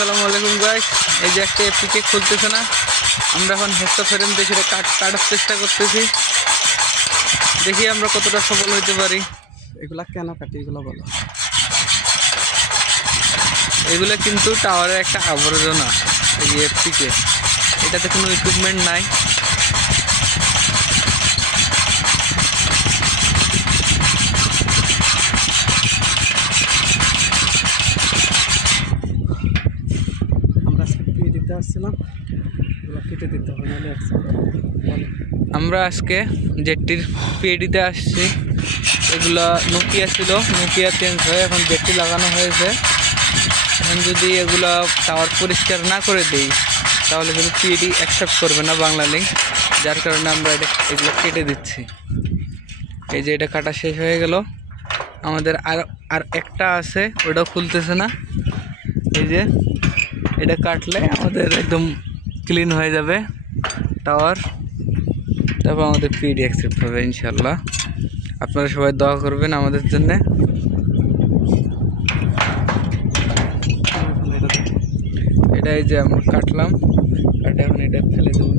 আসসালামু আলাইকুম গাইস। এই যে একটা এপিকে খুলতেছে না, আমরা এখন হেস্তা ফেরেন দিয়ে সেটা কাটার চেষ্টা করতেছি। দেখি আমরা কতটা সফল হইতে পারি। এগুলা কেন কাটি এগুলো বলো। এগুলো কিন্তু টাওয়ারের একটা আবর্জনা। এই যে এপিকে, এটাতে কোনো ইকুইপমেন্ট নাই। আমরা আজকে দিতে আসছিলাম, এগুলো কেটে দিতে হবে নাহলে আমরা আজকে জেটটির পিএডিতে আসছি। এগুলা নোকিয়া ছিল, নোকিয়া চেঞ্জ হয়ে এখন জেটটি লাগানো হয়েছে। এখন যদি এগুলা টাওয়ার পরিষ্কার না করে দিই তাহলে কিন্তু পিএডি অ্যাকসেপ্ট করবে না বাংলা লিঙ্ক, যার কারণে আমরা এগুলো কেটে দিচ্ছি। এই যে এটা কাটা শেষ হয়ে গেল, আমাদের আর একটা আছে, ওটাও খুলতেছে না। এই যে এটা কাটলে আমাদের একদম ক্লিন হয়ে যাবে টাওয়ার, তারপর আমাদের পিডি অ্যাকসেপ্ট হবে ইনশাল্লাহ। আপনারা সবাই দোয়া করবেন আমাদের জন্যে। এটা এই যে আমরা কাটলাম, কাটে এখন এটা ফেলে দেবো।